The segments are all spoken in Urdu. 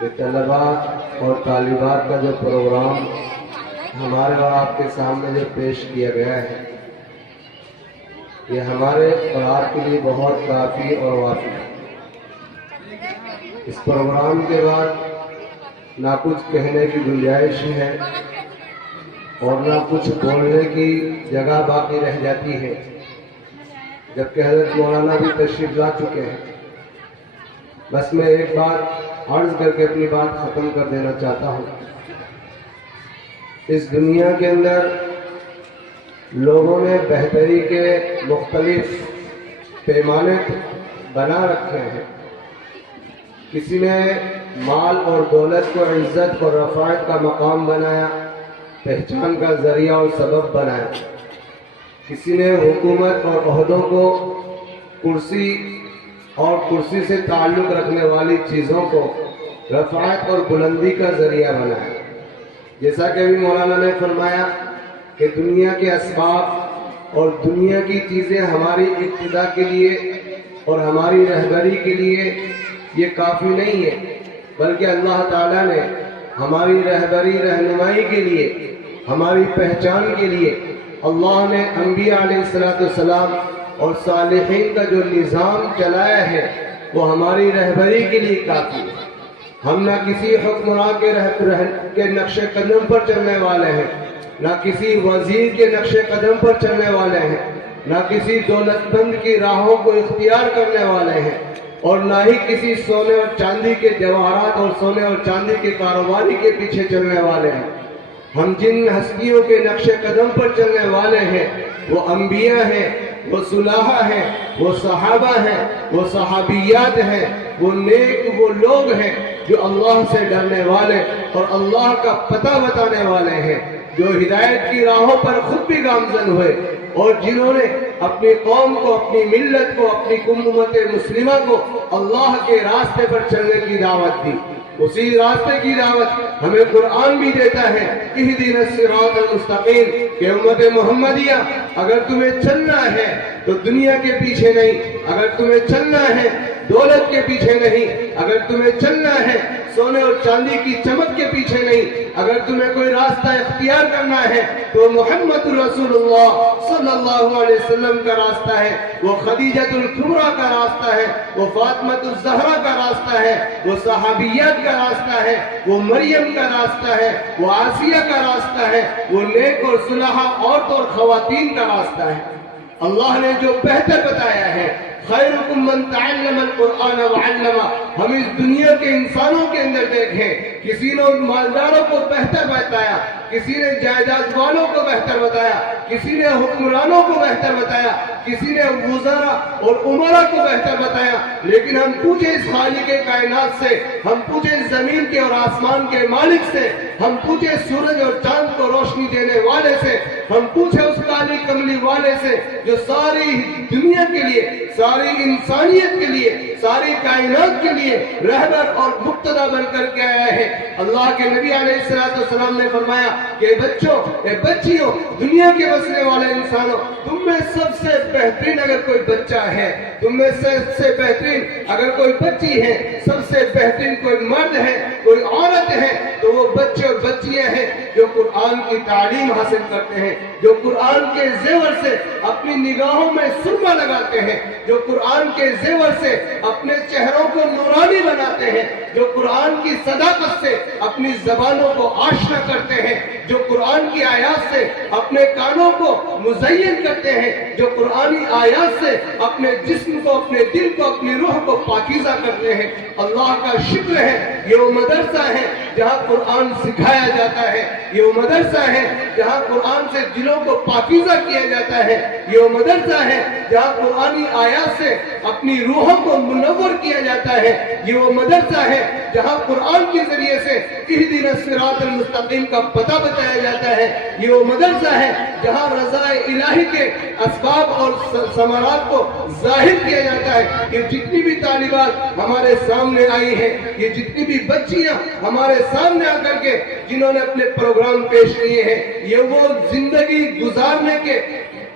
کہ طلباء اور طالبات کا جو پروگرام ہمارے اور آپ کے سامنے جو پیش کیا گیا ہے یہ ہمارے قرار کے لیے بہت کافی اور وافی ہے۔ اس پروگرام کے بعد نہ کچھ کہنے کی گنجائش ہے اور نہ کچھ بولنے کی جگہ باقی رہ جاتی ہے، جبکہ حضرت مولانا بھی تشریف لا چکے ہیں۔ بس میں ایک بات عرض کر کے اپنی بات ختم کر دینا چاہتا ہوں۔ اس دنیا کے اندر لوگوں نے بہتری کے مختلف پیمانے بنا رکھے ہیں۔ کسی نے مال اور دولت کو عزت اور رفعت کا مقام بنایا، پہچان کا ذریعہ اور سبب بنایا۔ کسی نے حکومت اور عہدوں کو کرسی اور کرسی سے تعلق رکھنے والی چیزوں کو رفعت اور بلندی کا ذریعہ بنایا۔ جیسا کہ ابھی مولانا نے فرمایا کہ دنیا کے اسباب اور دنیا کی چیزیں ہماری ابتدا کے لیے اور ہماری رہبری کے لیے یہ کافی نہیں ہے، بلکہ اللہ تعالیٰ نے ہماری رہبری رہنمائی کے لیے، ہماری پہچان کے لیے اللہ نے انبیاء علیہ السلام اور صالحین کا جو نظام چلایا ہے وہ ہماری رہبری کے لیے کافی ہے۔ ہم نہ کسی حکمراں کے نقش قدم پر چلنے والے ہیں، نہ کسی وزیر کے نقش قدم پر چلنے والے ہیں، نہ کسی دولت مند کی راہوں کو اختیار کرنے والے ہیں، اور نہ ہی کسی سونے اور چاندی کے جواہرات اور سونے اور چاندی کے کاروباری کے پیچھے چلنے والے ہیں۔ ہم جن ہستیوں کے نقش قدم پر چلنے والے ہیں وہ انبیاء ہیں، وہ صلحاء ہیں، وہ صحابہ ہیں، وہ صحابیات ہیں، وہ نیک وہ لوگ ہیں جو اللہ سے ڈرنے والے اور اللہ کا پتہ بتانے والے ہیں، جو ہدایت کی راہوں پر خود بھی گامزن ہوئے اور جنہوں نے اپنی قوم کو، اپنی ملت کو، اپنی امت مسلمہ کو اللہ کے راستے پر چلنے کی دعوت دی۔ اسی راستے کی دعوت ہمیں قرآن بھی دیتا ہے، اہدنا الصراط المستقیم، کہ امت محمدیہ اگر تمہیں چلنا ہے تو دنیا کے پیچھے نہیں، اگر تمہیں چلنا ہے دولت کے پیچھے نہیں، اگر تمہیں چلنا ہے سونے اور چاندی کی چمک کے پیچھے نہیں، اگر تمہیں کوئی راستہ اختیار کرنا ہے تو محمد رسول اللہ صلی اللہ علیہ وسلم کا راستہ ہے، وہ خدیجۃ الکبریٰ کا راستہ ہے، وہ فاطمۃ الزہرا کا راستہ ہے، وہ صحابیات کا راستہ ہے، وہ مریم کا راستہ ہے، وہ آسیہ کا راستہ ہے، وہ نیک اور صلحاء عورت اور خواتین کا راستہ ہے۔ اللہ نے جو بہتر بتایا ہے، خیرکم من تعلم القرآن وعلمہ، ہم اس دنیا کے انسانوں کے اندر دیکھیں، کسی نے مالداروں کو بہتر بتایا، کسی نے جائیداد والوں کو بہتر بتایا، کسی نے حکمرانوں کو بہتر بتایا، کسی نے وزراء اور امراء کو بہتر بتایا، لیکن ہم پوچھے اس خالق کائنات سے، ہم پوچھے زمین کے اور آسمان کے مالک سے، ہم پوچھے سورج اور چاند کو روشنی دینے والے سے، ہم پوچھے اس کالی کملی والے سے جو ساری دنیا کے لیے، ساری انسانیت کے لیے، ساری کائنات کے لیے رہبر اور مقتدی بن کر کے آیا ہے۔ اللہ کے نبی علیہ السلام نے فرمایا کہ بچوں، اے بچیوں، دنیا کے بسنے والے انسانوں، تم میں سب سے بہترین اگر کوئی بچہ ہے، تم میں سب سے بہترین اگر کوئی بچی ہے، سب سے بہترین کوئی مرد ہے، کوئی عورت ہے، تو وہ بچے اور بچیاں ہیں جو قرآن کی تعلیم حاصل کرتے ہیں، جو قرآن کے زیور سے اپنی نگاہوں میں سرما لگاتے ہیں، جو قرآن کے زیور سے اپنے چہروں کو نورانی بناتے ہیں، جو قرآن کی صداقت سے اپنی زبانوں کو آشنا کرتے ہیں، جو قرآن کی آیات سے اپنے کانوں کو مزین کرتے ہیں، جو قرآنی آیات سے اپنے جسم کو، اپنے دل کو، اپنی روح کو پاکیزہ کرتے ہیں۔ اللہ کا شکر ہے یہ وہ مدرسہ ہے جہاں قرآن سکھایا جاتا ہے، یہ وہ مدرسہ ہے جہاں قرآن سے دلوں کو پاکیزہ کیا جاتا ہے، یہ وہ مدرسہ ہے جہاں قرآنی آیات سے اپنی روحوں کو منور کیا جاتا ہے، یہ وہ مدرسہ ہے جہاں قرآن کے ذریعے سے اہدنا الصراط المستقیم کا پتہ بتایا جاتا ہے، یہ وہ مدرسہ ہے جہاں رضا الہی کے اسباب اور ثمرات کو ظاہر کیا جاتا ہے۔ یہ جتنی بھی طالبات ہمارے سامنے آئی ہیں، یہ جتنی بھی بچیاں ہمارے سامنے آ کر کے جنہوں نے اپنے پروگرام پیش کیے ہیں، یہ وہ زندگی گزارنے کے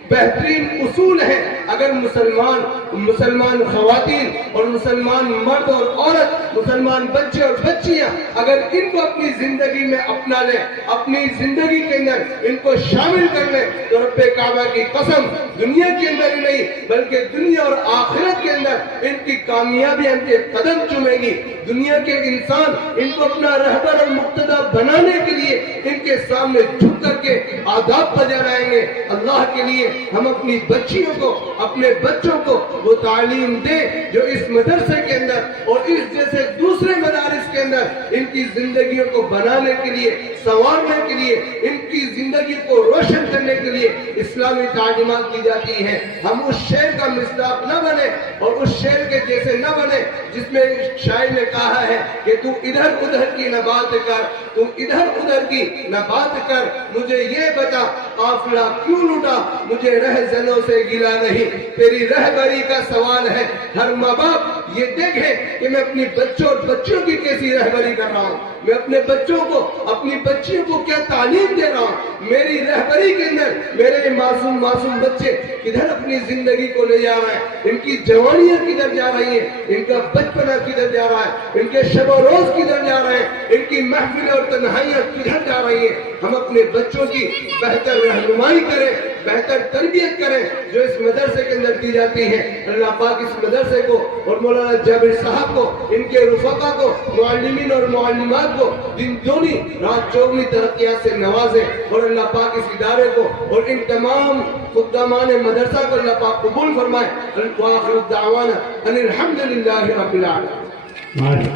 بہترین اصول ہیں اگر مسلمان خواتین اور مسلمان مرد اور عورت، مسلمان بچے اور بچیاں اگر ان کو اپنی زندگی میں اپنا لیں، اپنی زندگی کے اندر ان کو شامل کر لیں، تو رب کعبہ کی قسم دنیا کے اندر ہی نہیں بلکہ دنیا اور آخرت کے اندر ان کی کامیابی ان کے قدم چومے گی۔ دنیا کے انسان ان کو اپنا رہبر اور مقتدی بنانے کے لیے ان کے سامنے جھک کر کے آداب بجا رہیں گے۔ اللہ کے لیے ہم اپنی بچیوں کو، اپنے بچوں کو وہ تعلیم دیں جو اس مدرسے کے اندر اور اس جیسے دوسرے مدارس کے اندر ان کی زندگیوں کو بنانے کے لیے، سنوارنے کے لیے، ان کی زندگی کو روشن کرنے کے لیے اسلامی تعلیمات دی جاتی ہیں۔ ہم اس شعر کا مصداق نہ بنے اور اس شعر کے جیسے نہ بنے جس میں شاعر نے کہا ہے کہ تو ادھر ادھر کی نہ بات کر، تو ادھر ادھر کی نہ بات کر، مجھے یہ بتا قافلہ کیوں لوٹا، مجھے رہزنوں سے گلا نہیں، تیری رہبری کا سوال ہے۔ ہر ماں باپ یہ دیکھے کہ میں اپنی بچوں اور بچیوں کی کیسی رہبری کر رہا ہوں، میں اپنے بچوں کو، اپنی بچیوں کو کیا تعلیم دے رہا ہوں، میری رہبری کے اندر میرے معصوم بچے کدھر اپنی زندگی کو لے جا رہے ہیں، ان کی جوانیاں کدھر جا رہی ہیں، ان کا بچپنا کدھر جا رہا ہے، ان کے شب و روز کدھر جا رہے ہیں، ان کی محفل اور تنہائیاں کدھر جا رہی ہیں۔ ہم اپنے بچوں کی بہتر رہنمائی کریں، بہتر تربیت کریں جو اس مدرسے کے اندر دی جاتی ہے۔ اللہ پاک اس مدرسے کو اور مولانا جابر صاحب کو، ان کے رفقا کو، معلمین اور معلمات کو دن دونی رات چوگنی ترقیات سے نوازے، اور اللہ پاک اس ادارے کو اور ان تمام خدامان مدرسہ کو اللہ پاک قبول فرمائے۔ وآخر الدعوانا ان الحمد للہ رب العالمین۔